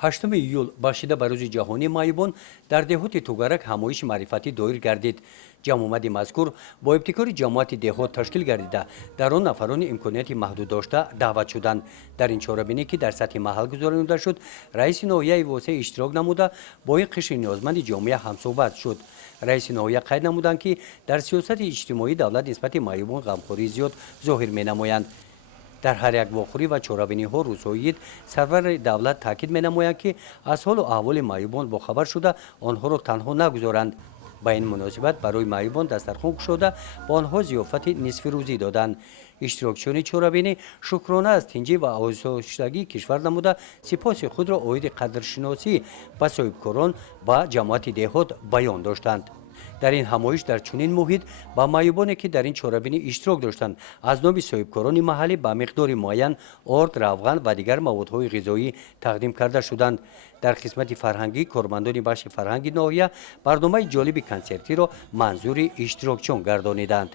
8 июл башида ба рӯзи ҷаҳонии маъюбон дар деҳоти тугарак ҳамоиши маърифатӣ доир гардид. ҷамъомади мазкур бо ибтикори ҷамоати деҳот ташкил гардида дар он нафарони имконияти маҳдуд дошта даъват шуданд. дар ин чорабинӣ ки дар сатҳи маҳал гузаронида шуд, раиси ноҳияи восеъ иштирок намуда бо ин қишри ниёзманди ҷомеа ҳамсӯҳбат шуд. раиси ноҳия қайд намуданд ки дар сиёсати иҷтимоӣ давлат нисбати маъюбон ғамхории зиёд зоҳир менамоянд. дар ҳар як вохӯрӣ ва чорабиниҳо рӯзҳои ид сарвари давлат таъкид менамоянд ки аз ҳолу аҳволи маъюбон бохабар шуда онҳоро танҳо нагузоранд. ба ин муносибат барои маъюбон дастархон кушода ба онҳо зиёфати нисфирӯзӣ доданд. иштирокчиёни чорабинӣ шукрона аз тинҷӣ ва озодшудагии кишвар намуда сипоси худро оиди қадршиносӣ ба соҳибкорон ва ҷамоати деҳот баён доштанд. дар ин ҳамоиш дар чунин муҳит ба маъюбоне ки дар ин чорабинӣ иштирок доштанд аз номи соҳибкорони маҳаллӣ ба миқдори муайян орд, равған ва дигар маводҳои ғизоӣ тақдим карда шуданд. дар қисмати фарҳангӣ кормандони бахши фарҳанги ноҳия барномаи ҷолиби консертиро манзури иштирокчиён гардониданд.